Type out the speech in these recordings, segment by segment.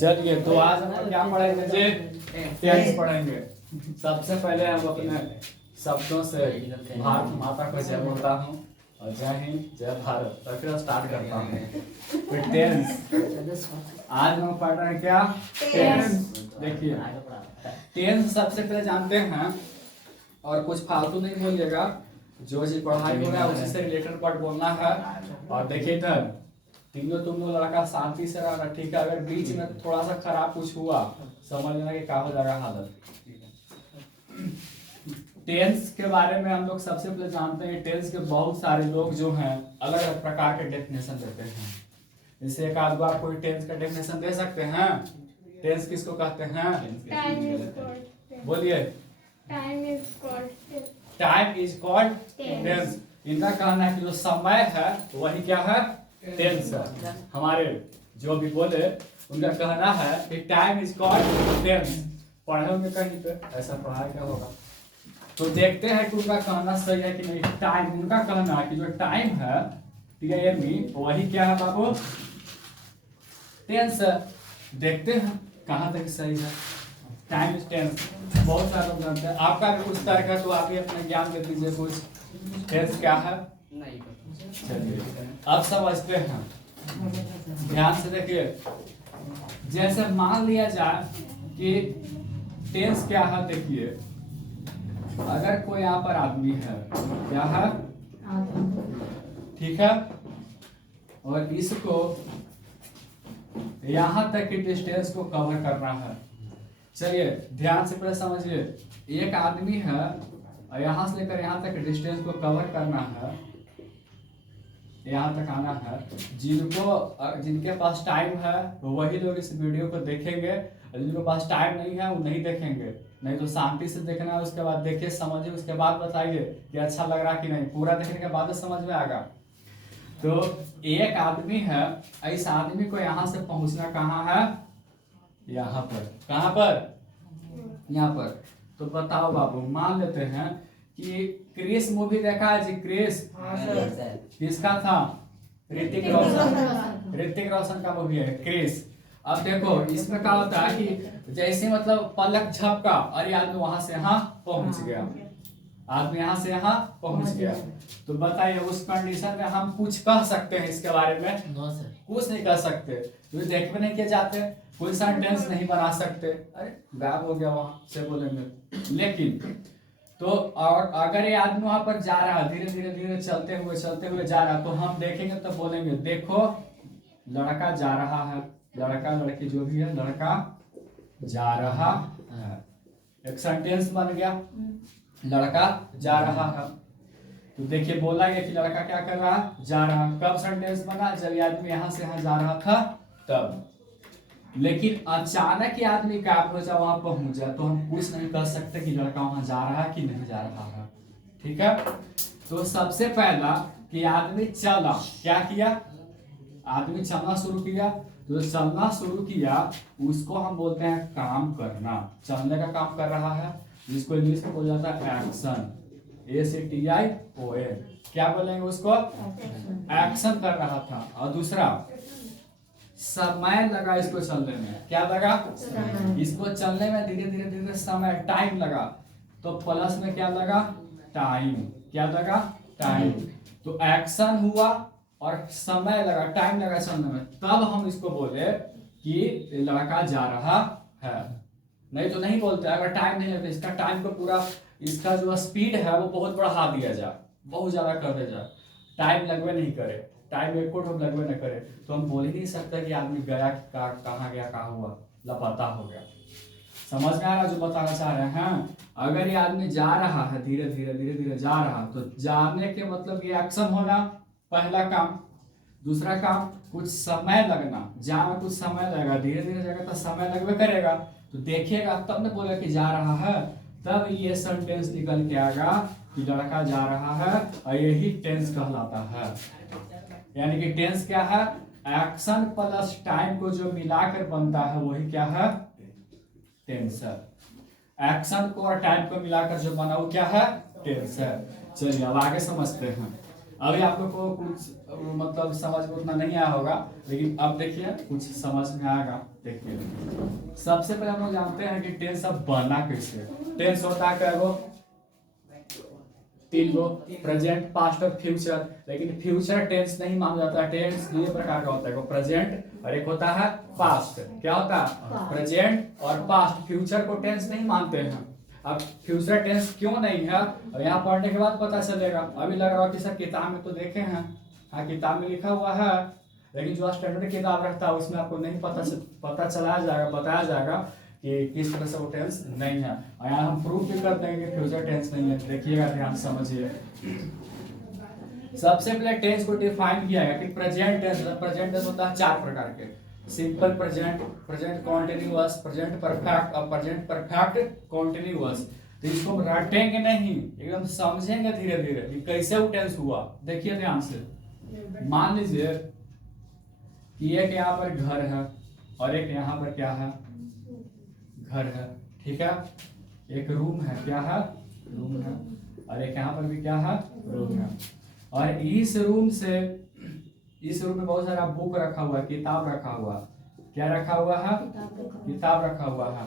चलिए तो आज हम क्या पढ़ेंगे जी? टेंस पढ़ेंगे। सबसे पहले हम अपने शब्दों से भारत माता को जय बोलता हूँ और जय हिंद जय भारत, तो फिर स्टार्ट करता हूँ। फिर टेंस आज हम पढ़ रहे हैं क्या? टेंस। देखिए टेंस सबसे पहले जानते हैं और कुछ फालतू नहीं बोलिएगा, जो चीज पढ़ाई हो रहा है उसी से रिलेटेड वर्ड बोलना है। और देखिए इधर तीनों तुम लोग लड़का शांति से रहना, ठीक है? अगर बीच में थोड़ा सा खराब कुछ हुआ समझ लेना कि क्या हो जाएगा हालत। टेंस के बारे में हम लोग सबसे पहले जानते हैं। टेंस के बहुत सारे लोग जो हैं अलग अलग प्रकार के डेफिनेशन देते हैं। जैसे एक आध बार कोई टेंस का डेफिनेशन दे सकते हैं। टेंस किसको कहते हैं? बोलिए। Time is called tense. इनका कहना है कि जो समय है वही क्या है? टेंस है। हमारे जो भी बोले उनका कहना है कि टाइम इज कॉल्ड टेंस। पढ़े होंगे कहीं पे ऐसा पढ़ाई क्या होगा, तो देखते हैं कि उनका कहना सही है कि नहीं। टाइम, उनका कहना है कि जो टाइम है TIME वही क्या है बाबू? टेंस है। देखते हैं कहाँ तक सही है। टाइम इज टेंस बहुत सारे लोग जानते हैं। आपका भी कुछ तर्क है तो आप भी अपना ज्ञान दे दीजिए कुछ। टेंस क्या है? चलिए अब समझते हैं, ध्यान से देखिए। जैसे मान लिया जाए कि टेंस क्या है, देखिए अगर कोई यहाँ पर आदमी है, क्या है? ठीक है, और इसको यहां तक की डिस्टेंस को कवर करना है। चलिए ध्यान से पहले समझिए। एक आदमी है और यहां से लेकर यहां तक डिस्टेंस को कवर करना है, यहाँ तक आना है। जिनके पास टाइम है वही लोग इस वीडियो को देखेंगे, और जिनके पास टाइम नहीं है वो नहीं देखेंगे। नहीं तो शांति से देखना है, उसके बाद देखिए समझिए, उसके बाद बताइए कि अच्छा लग रहा कि नहीं। पूरा देखने के बाद समझ में आएगा। तो एक आदमी है, इस आदमी को यहाँ से पहुंचना कहाँ है? यहाँ पर। कहाँ पर? यहाँ पर। तो बताओ बाबू, मान लेते हैं कि क्रिस मूवी देखा है जी? क्रिस किसका था? ऋतिक रोशन। ऋतिक रोशन का मूवी है क्रिस। अब देखो इसमें क्या होता है कि जैसे मतलब पलक झपका और ये आदमी वहां से यहाँ पहुंच गया। आदमी यहाँ से यहाँ पहुंच गया। तो बताइए उस कंडीशन में हम कुछ कह सकते हैं इसके बारे में? कुछ नहीं कह सकते, क्योंकि देख में नहीं किए जाते, कोई सेंटेंस नहीं बना सकते। अरे गायब हो गया, वहां से बोलेंगे। लेकिन तो और अगर ये आदमी वहां पर जा रहा है, धीरे धीरे धीरे चलते हुए जा रहा है, तो हम देखेंगे तो बोलेंगे देखो लड़का जा रहा है। लड़का लड़की जो भी है, लड़का जा रहा है। एक सेंटेंस बन गया, लड़का जा रहा है। तो देखिए बोला गया कि लड़का क्या कर रहा है? जा रहा। कब सेंटेंस बना? जब ये आदमी यहाँ से यहाँ जा रहा था तब। लेकिन अचानक ये आदमी गायब हो जाए, वहां पहुंच जाए, तो हम कुछ नहीं कर सकते कि लड़का वहां जा रहा है कि नहीं जा रहा है। ठीक है, तो सबसे पहला कि आदमी चला, क्या किया? आदमी चलना शुरू किया। तो चलना शुरू किया उसको हम बोलते हैं काम करना। चलने का काम कर रहा है, जिसको इंग्लिश में बोला जाता है एक्शन। ACTION। क्या बोलेंगे उसको? एक्शन कर रहा था। और दूसरा समय लगा इसको चलने में। क्या लगा? इसको चलने में धीरे धीरे धीरे समय, टाइम लगा। तो प्लस में क्या लगा? टाइम। क्या लगा? टाइम। तो एक्शन हुआ और समय लगा, टाइम लगा चलने में, तब हम इसको बोले कि लड़का जा रहा है। नहीं तो नहीं बोलते। अगर टाइम नहीं लगता, इसका टाइम को पूरा, इसका जो स्पीड है वो बहुत बढ़ा दिया जाए, बहुत ज्यादा कर दिया जाए, टाइम लगवे नहीं करे, टाइम एक लगवे न करे, तो हम बोल ही नहीं सकते कि आदमी गया कहाँ गया, कहाँ हुआ, लापता हो गया। समझ में आ रहा जो बताना चाह रहे हैं? अगर ये आदमी जा रहा है, धीरे धीरे धीरे धीरे जा रहा, तो जाने के मतलब ये एक्शन होना पहला काम। दूसरा काम कुछ समय लगना, जहाँ कुछ समय लगेगा, धीरे धीरे जाएगा तो समय लगवे करेगा। तो देखिएगा तब न बोले कि जा रहा है, तब ये सेंटेंस निकल के आएगा कि लड़का जा रहा है, और यही टेंस कहलाता है। यानी कि टेंस क्या है? एक्शन प्लस टाइम को जो मिलाकर बनता है वही क्या है? टेंस है। एक्शन को और टाइम को मिलाकर जो बना वो क्या है? टेंस है। चलिए अब आगे समझते हैं। अभी आप लोग को कुछ मतलब समझ में उतना नहीं आया होगा, लेकिन अब देखिए कुछ समझ में आएगा। देखिए सबसे पहले हम लोग जानते हैं कि टेंस अब बना कैसे। टेंस होता है क्या गो? 3 गो, प्रेजेंट, पास्ट और फ्यूचर। लेकिन फ्यूचर टेंस नहीं माना जाता। टेंस 2 प्रकार का होता है, प्रेजेंट और एक होता है पास्ट। क्या होता है? प्रेजेंट और पास्ट। फ्यूचर को टेंस नहीं मानते हैं। अब फ्यूचर टेंस क्यों नहीं है, और यहाँ पढ़ने के बाद पता चलेगा। अभी लग रहा है कि सर किताब में तो देखे हैं, हाँ किताब में लिखा हुआ है, लेकिन जो स्टैंडर्ड किताब रखता है उसमें आपको नहीं पता चलाया जाएगा, बताया जाएगा कि किस तरह से वो टेंस नहीं है। और यहाँ हम प्रूफ भी कर देंगे कि फ्यूचर टेंस नहीं है। देखिएगा, ध्यान से समझिए। सबसे पहले टेंस को डिफाइन किया गया कि प्रेजेंट टेंस। प्रेजेंट टेंस होता है 4 प्रकार के, simple present, present continuous, present perfect और प्रेजेंट परफेक्ट कॉन्टिन्यूअस। तो इसको रटेंगे नहीं, एकदम समझेंगे धीरे धीरे कि कैसे वो टेंस हुआ। देखिए ध्यान से, मान लीजिए कि एक यहाँ पर घर है और एक यहाँ पर क्या है? घर है, ठीक है। एक रूम है, क्या है? रूम है। और एक यहाँ पर भी क्या है? रूम है। और इस रूम में बहुत सारा बुक रखा हुआ है, किताब रखा हुआ। क्या रखा हुआ है? किताब रखा हुआ है।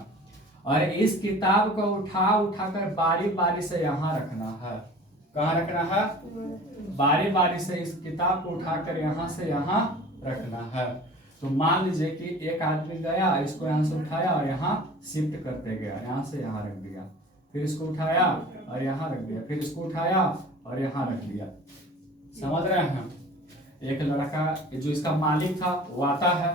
और इस किताब को उठाकर बारी बारी से यहाँ रखना है। कहाँ रखना है? बारी बारी से इस किताब को उठाकर यहाँ से यहाँ रखना है। तो मान लीजिए कि एक आदमी गया, इसको यहाँ से उठाया और यहाँ शिफ्ट करते गया, यहाँ से यहाँ रख दिया, फिर इसको उठाया और यहाँ रख दिया, फिर इसको उठाया और यहाँ रख दिया। समझ रहे हैं? एक लड़का जो इसका मालिक था वो आता है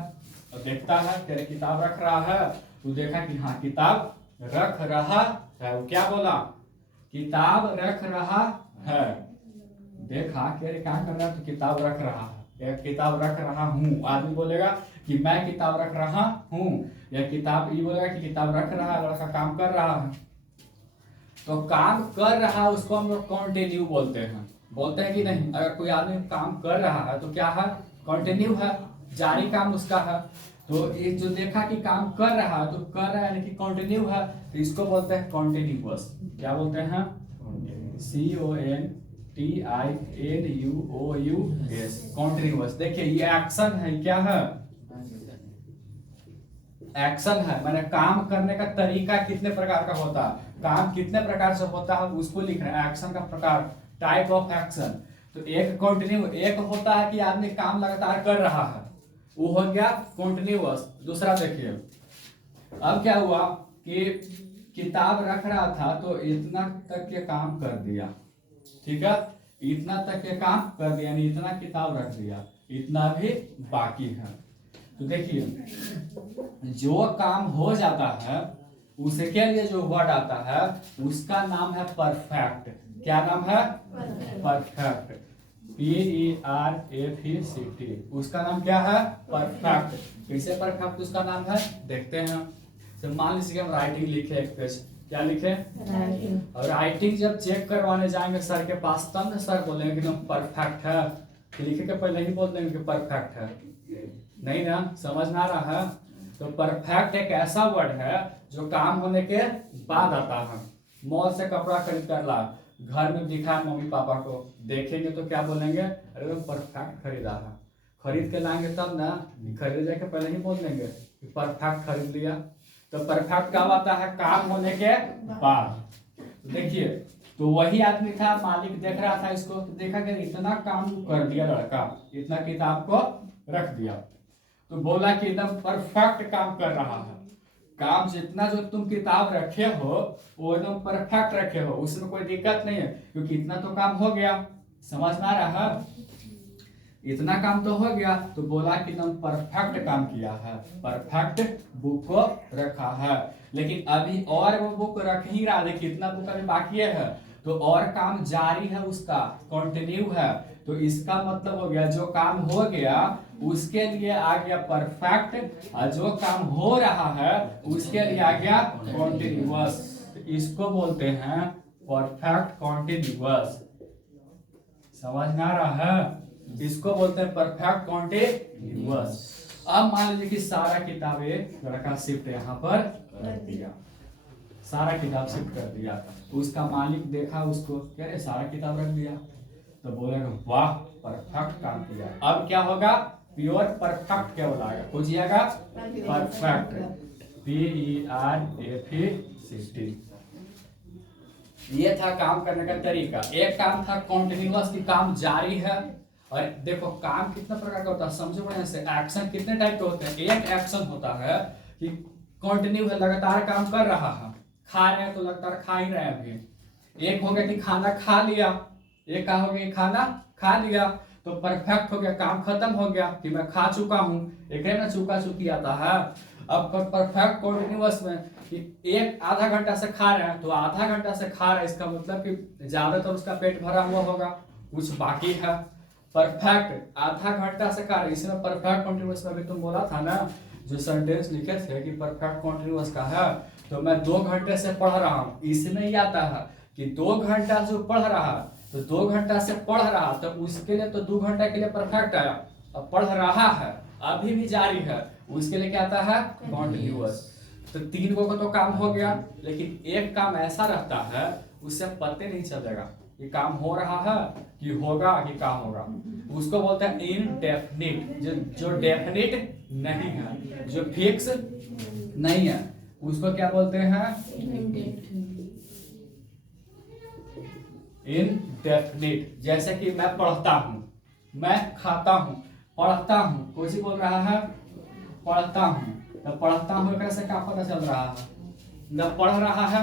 और देखता है तेरे किताब रख रहा है। तो देखा कि हाँ किताब रख रहा है। वो क्या बोला? किताब रख रहा है। देखा कि अरे क्या कर रहा है? तो किताब रख रहा है, या किताब रख रहा हूँ। आदमी बोलेगा कि मैं किताब रख रहा हूँ, या किताब ये बोलेगा कि किताब रख रहा है, लड़का काम कर रहा है। तो काम कर रहा है उसको हम लोग कंटिन्यू बोलते हैं कि नहीं? अगर कोई आदमी काम कर रहा है तो क्या है? कंटिन्यू है, जारी काम उसका है। तो ये जो देखा कि काम कर रहा है, तो कर रहा है यानी कि कंटिन्यू है, तो इसको बोलते हैं कंटिन्यूअस। क्या बोलते हैं? CONTINUOUS, continuous. देखिए ये एक्शन है, क्या है? एक्शन है। मैंने काम करने का तरीका कितने प्रकार का होता है, काम कितने प्रकार से होता है उसको लिख रहे हैं। एक्शन का प्रकार, टाइप ऑफ एक्शन। तो एक कंटिन्यू, एक होता है कि आदमी काम लगातार कर रहा है, वो हो गया कंटिन्यूअस। दूसरा देखिए, अब क्या हुआ कि किताब रख रहा था तो इतना तक के काम कर दिया, ठीक है, इतना तक के काम कर दिया, यानी इतना किताब रख दिया, इतना भी बाकी है। तो देखिए जो काम हो जाता है उसके लिए जो वर्ड आता है उसका नाम है परफेक्ट। क्या नाम है? परफेक्ट। PERFECT, उसका नाम क्या है? परफेक्ट। कैसे परफेक्ट उसका नाम है देखते हैं। तो मान लीजिए हम राइटिंग लिखे एक पेज, क्या लिखे? और राइटिंग जब चेक करवाने जाएंगे सर के पास, तब ना सर बोलेंगे कि तुम परफेक्ट है। लिखे के पहले ही बोल देंगे कि परफेक्ट है, नहीं ना? समझ ना रहा है? तो परफेक्ट एक ऐसा वर्ड है जो काम होने के बाद आता है। मॉल से कपड़ा खरीद कर ला, घर में दिखा मम्मी पापा को, देखेंगे तो क्या बोलेंगे? अरे वो परफेक्ट खरीदा है। खरीद के लाएंगे तब ना, खरीदे जाके पहले ही बोल देंगे कि परफेक्ट खरीद लिया। तो परफेक्ट कब आता है? काम होने के बाद। तो देखिए, तो वही आदमी था, मालिक देख रहा था इसको, तो देखा कि इतना काम कर दिया लड़का, इतना किताब को रख दिया, तो बोला कि एकदम परफेक्ट काम कर रहा है। काम जितना जो तुम किताब रखे हो वो एकदम परफेक्ट रखे हो, उसमें कोई दिक्कत नहीं है, क्योंकि इतना तो काम हो गया। समझ ना रहा? इतना काम तो हो गया, तो बोला कि एकदम परफेक्ट काम किया है, परफेक्ट बुक को रखा है। लेकिन अभी और वो बुक रख ही रहा है, कितना बुक अभी बाकी है, तो और काम जारी है, उसका कंटिन्यू है। तो इसका मतलब हो गया जो काम हो गया उसके लिए आ गया परफेक्ट, और जो काम हो रहा है उसके लिए आ गया कॉन्टिन्यूअस। इसको बोलते हैं परफेक्ट कॉन्टिन्यूअस। समझ में आ रहा है? इसको बोलते हैं परफेक्ट कॉन्टिन्यूअस। अब मान लीजिए कि सारा किताबें लड़का शिफ्ट यहाँ पर रख दिया, सारा किताब शिफ्ट कर दिया। उसका मालिक देखा उसको, कह रहे सारा किताब रख दिया, तो बोलेगा वाह परफेक्ट काम किया। अब क्या होगा, प्योर परफेक्ट क्या बोलाएगा, खोजिएगा परफेक्ट, PERFECT। ये था काम करने का तरीका। एक काम था कॉन्टिन्यूअस की काम जारी है। और देखो काम कितना प्रकार का होता है, समझो बढ़िया से। एक्शन कितने टाइप के होते हैं। एक एक्शन होता है कि कंटिन्यू है, लगातार काम कर रहा है, खा रहे हैं तो लगातार खा ही रहे हैं अभी। एक हो गया कि खाना खा लिया, एक का हो गया कि खाना खा लिया तो परफेक्ट हो गया, काम खत्म हो गया कि मैं खा चुका हूँ, एक है ना चुका चुकी आता है। अब परफेक्ट कंटिन्यूअस में कि एक आधा घंटा से खा रहे हैं तो आधा घंटा से खा रहे हैं, इसका मतलब कि ज्यादातर उसका पेट भरा हुआ होगा, कुछ बाकी है। परफेक्ट आधा घंटा से खा रहे, इसमें परफेक्ट कंटिन्यूअस में भी तुम बोला था ना, जो सेंटेंस लिखे थे कि परफेक्ट कंटिन्यूअस का है, तो मैं 2 घंटे से पढ़ रहा हूँ, इसमें ही आता है कि 2 घंटा जो पढ़ रहा, तो 2 घंटा से पढ़ रहा, तो उसके लिए तो 2 घंटा के लिए परफेक्ट आया। अब पढ़ रहा है, अभी भी जारी है, उसके लिए क्या आता है, कॉन्टिन्यूअस। तो 3 को तो काम हो गया, लेकिन एक काम ऐसा रहता है उससे पते नहीं चलेगा कि काम हो रहा है कि होगा कि काम होगा, उसको बोलते हैं इनडेफिनिट। जो डेफिनिट नहीं है, जो फिक्स नहीं है, उसको क्या बोलते हैं, इनडेफिनिट। जैसे कि मैं पढ़ता हूँ, मैं खाता हूँ, पढ़ता हूँ, कोई सी बोल रहा है, पढ़ता हूँ। तो पढ़ता हूँ कैसे क्या पता चल रहा है, न पढ़ रहा है,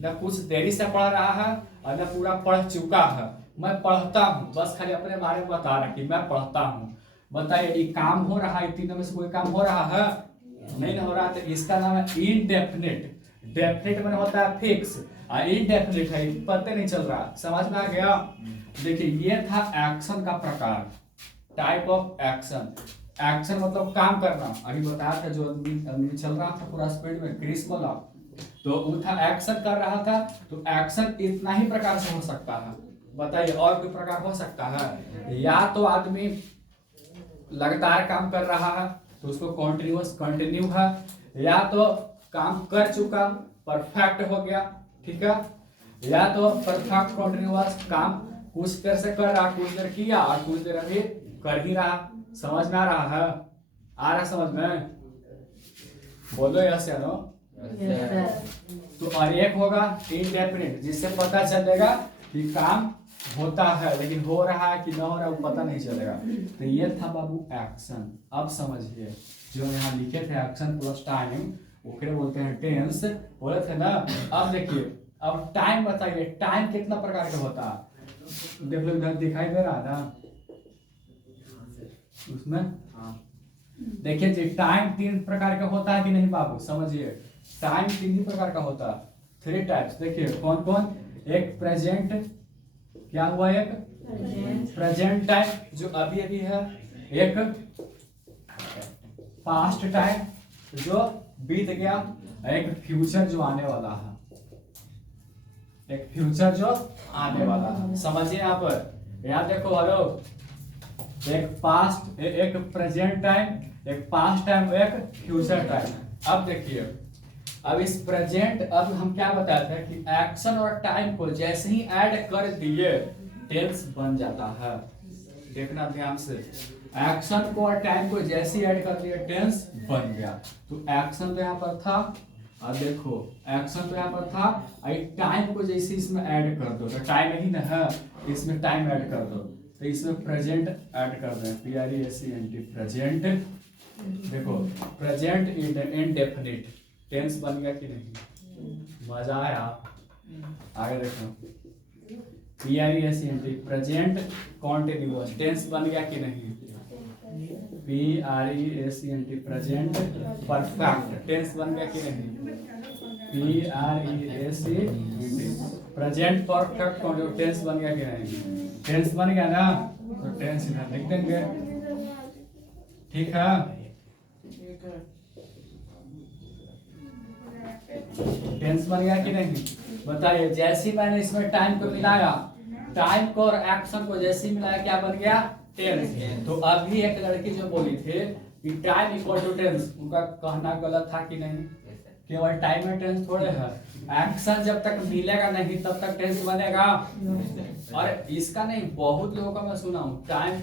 न कुछ देरी से पढ़ रहा है, और न पूरा पढ़ चुका है। मैं पढ़ता हूँ, बस खाली अपने बारे में बता रहा कि मैं पढ़ता हूँ। बताइए ये काम हो रहा है, तीनों में से कोई काम हो रहा है, नहीं हो रहा, तो इसका नाम है इनडेफिनिट। डेफिनिट में होता है फिक्स, और इनडेफिनिट है पता नहीं चल रहा। समझ में आ गया। देखिए ये था एक्शन का प्रकार, टाइप ऑफ एक्शन। एक्शन मतलब काम करना, अभी बताया था, जो अभी चल रहा था पूरा स्पीड में, क्रिस बोला तो वो था एक्शन कर रहा था। तो एक्शन इतना ही प्रकार से हो सकता है। बताइए और कोई प्रकार हो सकता है, या तो आदमी लगातार काम कर रहा है तो उसको कॉन्टिन्यूअस कंटिन्यू है, या तो काम कर चुका परफेक्ट हो गया, ठीक है, या तो परफेक्ट कंटिन्यूअस काम कुछ देर से कर रहा, कुछ देर किया और कुछ देर अभी कर ही रहा। समझ में आ रहा है, आ रहा समझ में, बोलो यस या नो। तो और एक होगा इनडेफिनिट, जिससे पता चलेगा कि काम होता है लेकिन हो रहा है कि न हो रहा है वो पता नहीं चलेगा। तो ये था बाबू एक्शन। अब समझिए जो यहाँ लिखे थे एक्शन प्लस टाइम, वो क्या बोलते हैं, टेंस बोले थे ना। अब देखिए अब टाइम बताइए, टाइम कितना प्रकार का होता है, देख लो इधर दिखाई दे रहा था उसमें। देखिए जी टाइम 3 प्रकार का होता है कि नहीं बाबू, समझिए टाइम 3 ही प्रकार का होता है, 3 टाइप्स। देखिए कौन कौन, एक प्रेजेंट, क्या हुआ, एक प्रेजेंट टाइम जो अभी अभी है, एक पास्ट टाइम जो बीत गया, एक फ्यूचर जो आने वाला है, एक फ्यूचर जो आने वाला है। समझिए यहाँ पर, यहाँ देखो हेलो, एक पास्ट, एक प्रेजेंट टाइम, एक पास्ट टाइम, एक फ्यूचर टाइम। अब देखिए अब इस प्रेजेंट, अब हम क्या बताए थे कि एक्शन और टाइम को जैसे ही ऐड कर दिए टेंस बन जाता है। देखना ध्यान से, एक्शन को और टाइम को जैसे ही ऐड कर दिए टेंस बन गया। तो एक्शन तो यहाँ पर था, और देखो एक्शन तो यहाँ पर था, टाइम को जैसे इसमें ऐड कर दो, तो टाइम ही ना है, इसमें टाइम ऐड कर दो, तो इसमें प्रेजेंट ऐड कर दें, PRESENT प्रेजेंट। देखो प्रेजेंट इनडेफिनिट टेंस बन गया कि नहीं, मजा आया। आगे देखो PRESENT प्रेजेंट कॉन्टिन्यूअस टेंस बन गया कि नहीं, PRESENT प्रेजेंट परफेक्ट टेंस बन गया कि नहीं, PRESENT प्रेजेंट परफेक्ट टेंस बन गया कि नहीं, टेंस बन गया ना, तो टेंस इधर लिख देंगे, ठीक है। टेंस बन गया कि नहीं, बताइए। जैसे मैंने इसमें टाइम को मिलाया, टाइम को और एक्शन को जैसे मिलाया क्या बन गया, टेंस। तो अभी एक लड़की जो बोली थी कि टाइम इक्वल टू टेंस, उनका कहना गलत था कि नहीं, केवल टाइम में टेंस थोड़े है। एक्शन जब तक मिलेगा नहीं तब तक टेंस बनेगा। और इसका नहीं, बहुत लोगों का मैं सुना हूँ टाइम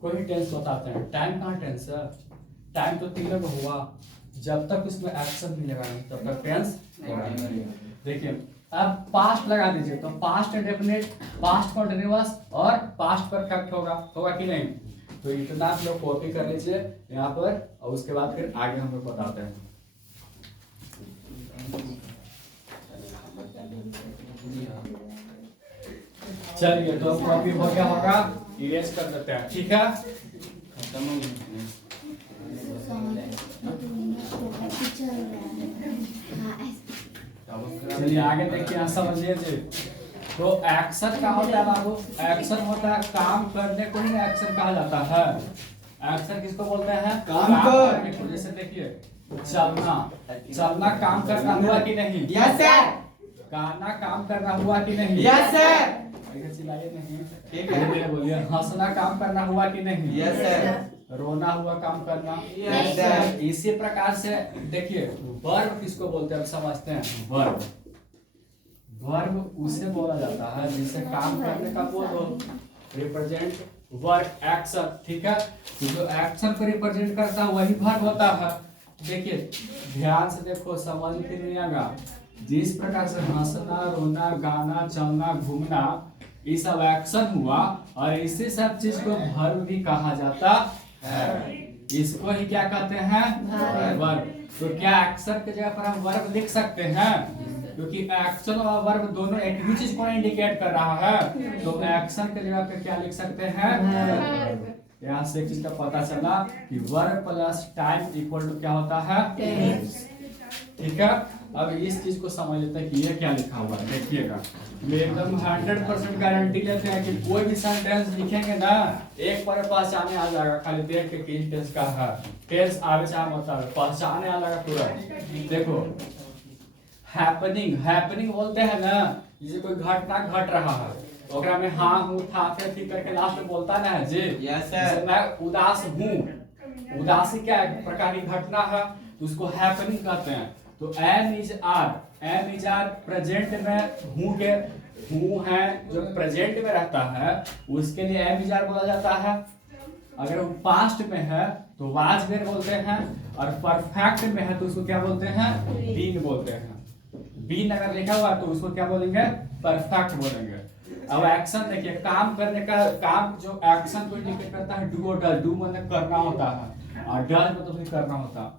को ही टेंस बताते हैं। टाइम कहाँ टेंस है? टाइम तो तीनों में हुआ, जब तक उसमें एक्शन मिलेगा नहीं तब तक टेंस नहीं। देखिए अब पास्ट लगा दीजिए तो पास्ट इंडेफिनिट, पास्ट कंटिन्यूअस और पास्ट परफेक्ट होगा कि नहीं? तो इतना आप लोग कॉपी कर लीजिए यहाँ पर, और उसके बाद फिर आगे हम लोग बताते हैं। चलिए तो कॉपी हो गया होगा, इरेज कर देते हैं, ठीक है। चलिए आगे देखिए, यहाँ समझिए जी। तो एक्शन क्या होता है बाबू? एक्शन होता है काम करने को ही एक्शन कहा जाता है। एक्शन किसको बोलते हैं? काम करने को। जैसे देखिए चलना, चलना काम करना हुआ कि नहीं? Yes sir. गाना काम करना हुआ कि नहीं? Yes sir. चिल्लाइए नहीं, ठीक है। बोलिए हंसना काम करना हुआ कि नहीं? Yes sir. रोना हुआ काम करना? Yes sir. इसी प्रकार से देखिए वर्ब किसको बोलते हैं, अब समझते हैं। वर्ब, वर्ब उसे बोला जाता है जिसे काम करने का बोल हो, रिप्रेजेंट वर्क एक्शन, ठीक है। तो जो एक्शन को रिप्रेजेंट करता है वही वर्ब होता है। देखिए ध्यान से देखो, समझ के नहीं आएगा। जिस प्रकार से हंसना, रोना, गाना, चलना, घूमना, ये सब एक्शन हुआ, और इसी सब चीज को वर्ब भी कहा जाता है। इसको ही क्या कहते हैं? वर्ब। तो क्या एक्शन की जगह पर हम वर्ब लिख सकते हैं? क्योंकि एक्शन और वर्ब दोनों एक ही चीज को इंडिकेट कर रहा है, तो एक्शन की जगह पे क्या लिख सकते हैं? यहाँ से एक चीज का पता चला कि verb plus time equal to क्या होता है? टेंस, ठीक है। अब इस चीज को समझ लेते हैं कि ये क्या लिखा हुआ है। देखिएगा एकदम 100% गारंटी लेते हैं कि कोई भी सेंटेंस लिखेंगे ना, एक पर पहचाने आ जाएगा, खाली देख के कि टेंस का है। टेंस आवे चाहे मतलब पहचाने आ जाएगा तुरंत। देखो हैपनिंग, हैपनिंग बोलते हैं ना, जैसे कोई घटना घट रहा है, ओकरा में हाँ हूँ था थी करके लास्ट में बोलता ना है जी। Yes sir. मैं उदास हूँ, उदासी क्या एक प्रकार की घटना है, तो उसको हैपनिंग कहते हैं। तो am is are, am is are present में हूँ के, हूँ है जो प्रेजेंट में रहता है उसके लिए एम इज आर बोला जाता है। अगर वो पास्ट में है तो वाज वेर बोलते हैं, और परफेक्ट में है तो उसको क्या बोलते हैं? बीन बोलते हैं। बीन अगर लिखा हुआ तो उसको क्या बोलेंगे? परफेक्ट बोलेंगे। अब एक्शन देखिए, काम करने का, काम जो एक्शन को इंडिकेट करता है डू और डज। डू मतलब करना होता है, और डज मतलब भी करना होता है।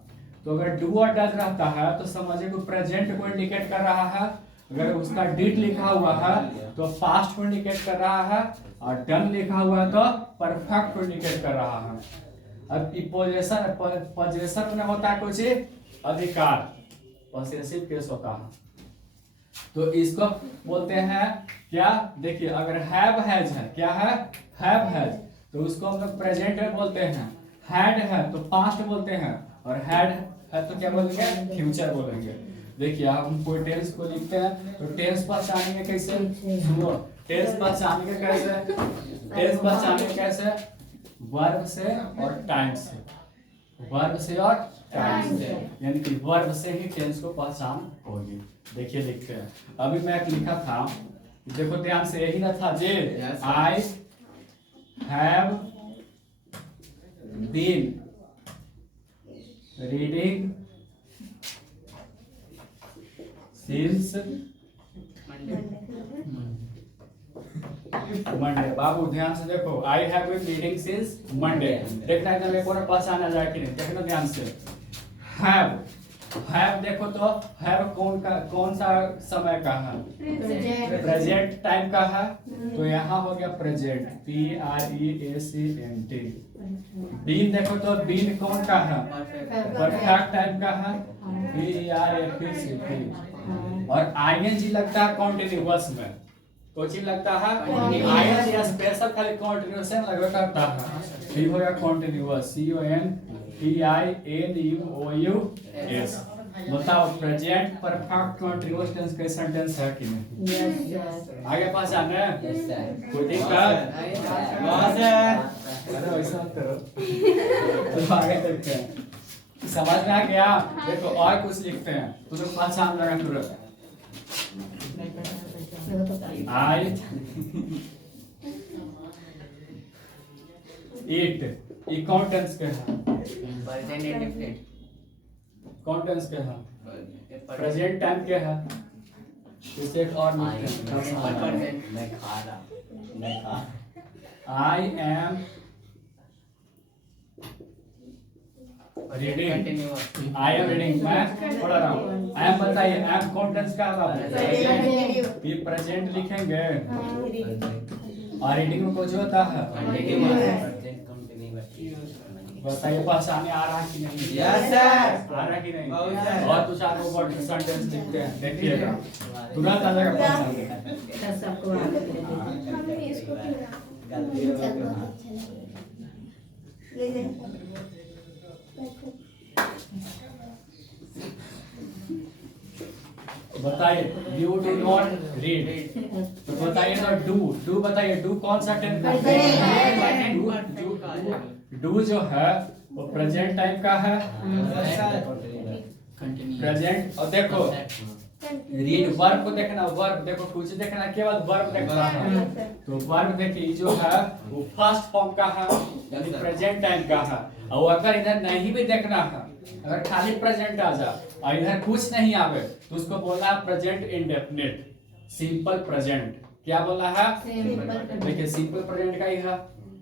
तो अगर डू और डज रहता है तो समझिए कि प्रेजेंट को इंडिकेट कर रहा है। अगर उसका डिड लिखा हुआ है तो पास्ट को इंडिकेट कर रहा है, और डन लिखा हुआ है तो परफेक्ट को इंडिकेट कर रहा है। अब पोजेशन, पोजेशन में होता है कुछ अधिकार, पॉसेसिव केस होता है। तो इसको बोलते हैं क्या? देखिए अगर हैव हैज है, क्या है? हैव हैज, तो उसको हम लोग प्रेजेंट में बोलते हैं। हैड है तो पास्ट बोलते हैं, और हैड है तो क्या बोलेंगे? फ्यूचर बोलेंगे। देखिए हम कोई टेंस को लिखते हैं तो टेंस पहचानेंगे कैसे? सुनो, टेंस पहचानेंगे कैसे? टेंस पहचानेंगे कैसे? वर्ब से और टाइम से, वर्ब से और टाइम से, यानी कि वर्ब से ही टेंस को पहचान होगी। देखिए लिखते हैं, अभी मैं एक लिखा था, देखो ध्यान से, यही ना था जी। I have been reading since Monday. बाबू ध्यान से देखो, I have been reading since Monday. देखना है मेरे को ना पहचान आ जाए कि नहीं, देखना ध्यान से। हैव, हैव देखो तो हैव कौन सा समय का है? प्रेजेंट टाइम का है, तो यहाँ हो गया प्रेजेंट, PREACENT। बीन देखो तो बीन कौन का है? परफेक्ट टाइम का है, PERFECT। और ING लगता है कॉन्टिन्यूअस में, कोई लगता है ING स्पेशल खाली कॉन्टिन्यूएशन लगवा करता है, ये हो गया कॉन्टिन्यूअस, CONTINUOUS। बताओ प्रेजेंट परफेक्ट कॉन्टिन्यूअस टेंस का सेंटेंस है कि नहीं? यस। आगे पास आने कोई दिक्कत? अरे वैसा मत करो। तो आगे देखते हैं। समझ में आ गया? देखो और कुछ लिखते हैं तो लोग पहचान लगा तुरंत। आई ईट, ये कौन टेंस के है? Present indefinite. कौन टेंस के है? प्रेजेंट टाइम के है? इसे एक और लिखते हैं। मैं खा रहा। I am reading. I am reading, मैं पढ़ रहा हूँ। आई एम बताइए, आई एम कौन टेंस का है? ये प्रेजेंट लिखेंगे और रीडिंग में कुछ होता है। बताइए पहचाने आ रहा है कि नहीं? Yes sir. आ रहा है कि नहीं? बहुत सर। और कुछ आपको वर्ड सेंटेंस लिखते हैं, देखिएगा तुरंत आ जाएगा पहचान में। बताइए यू डू नॉट रीड, तो बताइए ना डू बताइए, डू कौन सा टेंस है? डू जो है वो प्रेजेंट टाइम का है। प्रेजेंट, और देखो रीड वर्ब को देखना, वर्ब देखो कुछ देखना, केवल वर्ब देखना है। तो वर्ब देखिए जो है वो फर्स्ट फॉर्म का है, यानी प्रेजेंट टाइम का है। और अगर इधर नहीं भी देखना है, अगर खाली प्रेजेंट आ जा और इधर कुछ नहीं आवे तो उसको बोलना है प्रेजेंट इंडेफिनिट, सिंपल प्रेजेंट। क्या बोलना है? देखिए सिंपल प्रेजेंट का ही है,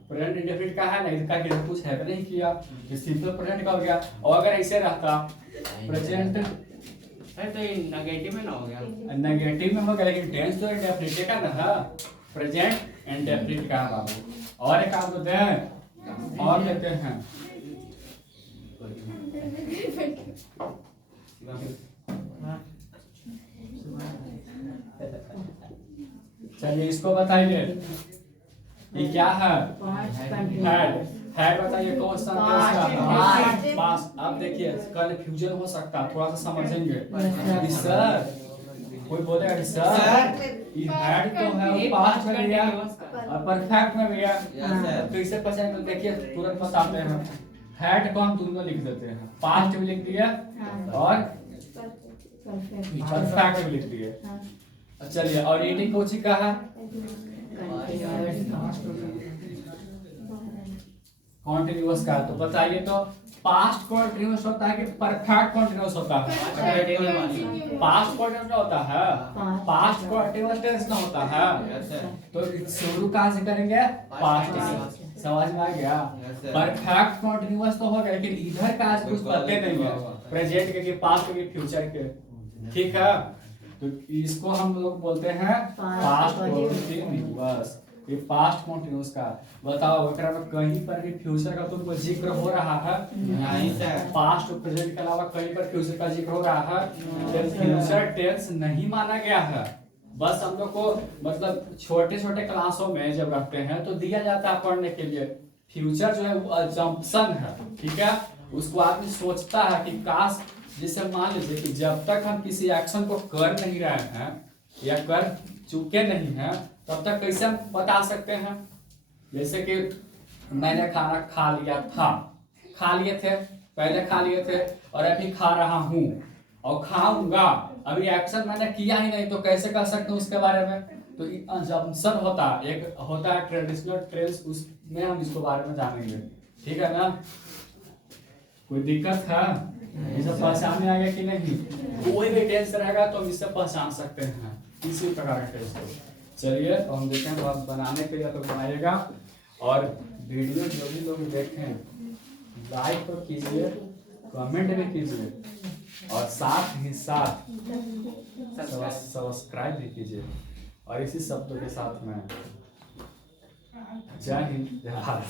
प्रेजेंट इंडेफिनिट का है ना, इसका कि कुछ है नहीं किया, ये सिंपल प्रेजेंट का हो गया। और अगर ऐसे रहता प्रेजेंट, तो नेगेटिव में ना हो गया। नेगेटिव में हो गया, लेकिन टेंस तो इंडेफिनिट का ना है, प्रेजेंट इंडेफिनिट का है बाबू। और एक काम करते हैं और लेते हैं, चलिए इसको बताइए ये क्या है? हेड। हेड बताइए कौन सा टेंस? पास्ट। अब देखिए कन्फ्यूजन हो सकता है, थोड़ा सा समझेंगे। सर कोई बोलेगा सर ये हेड तो है वो पास्ट में भी है और परफेक्ट में भी है, तो इसे पहचान कर देखिए तुरंत बताते हैं। हेड को हम दोनों लिख देते हैं, पास्ट भी लिख दिया और परफेक्ट भी लिख दिए। चलिए और रीडिंग कौन सी का है? कॉन्टिन्यूअस का। तो बताइए तो पास्ट कॉन्टिन्यूअस होता है कि परफेक्ट कॉन्टिन्यूअस होता है? पास्ट कॉन्टिन्यूअस होता है, पास्ट कॉन्टिन्यूअस टेंस ना होता है। तो शुरू कहाँ से करेंगे? पास्ट से। समझ में आ गया? परफेक्ट कॉन्टिन्यूअस तो हो गया, लेकिन इधर का आज कुछ पते नहीं है, प्रेजेंट के, पास्ट के, फ्यूचर के। ठीक है, तो इसको हम लोग बोलते हैं पास्ट कॉन्टिन्यूअस। ये पास्ट कॉन्टिन्यूअस का। बताओ एकरा में कहीं पर भी फ्यूचर का तुमको जिक्र हो रहा है? नहीं सर। पास्ट और प्रेजेंट के अलावा कहीं पर फ्यूचर का जिक्र हो रहा है? फ्यूचर टेंस नहीं माना गया है। बस हम लोग को मतलब छोटे छोटे क्लासों में जब रखते हैं तो दिया जाता है पढ़ने के लिए। फ्यूचर जो है वो अजम्पशन है, ठीक है? उसको आदमी सोचता है कि काश, जैसे मान लीजिए कि जब तक हम किसी एक्शन को कर नहीं रहे हैं या कर चुके नहीं हैं तब तक कैसे हम बता सकते हैं? जैसे कि मैंने खाना खा लिया था, खा लिए थे, पहले खा लिए थे और अभी खा रहा हूँ और खाऊंगा, अभी एक्शन मैंने किया ही नहीं, तो कैसे कह सकते हैं उसके बारे में? तो अजम्पशन होता है, एक होता है ट्रेडिशनल टेंस, उसमें हम इसके बारे में जानेंगे। ठीक है ना? कोई दिक्कत है? ये सब पहचान में आ गया कि नहीं? कोई भी टेंस रहेगा तो हम इससे पहचान सकते हैं, इसी प्रकार का टेंस को। चलिए तो हम देखें, तो आप बनाने के लिए तो बनाइएगा, और वीडियो जो भी लोग देखें लाइक तो कीजिए, कमेंट भी कीजिए, और साथ ही साथ सब्सक्राइब भी कीजिए। और इसी शब्दों के साथ में जय हिंद, जय भारत।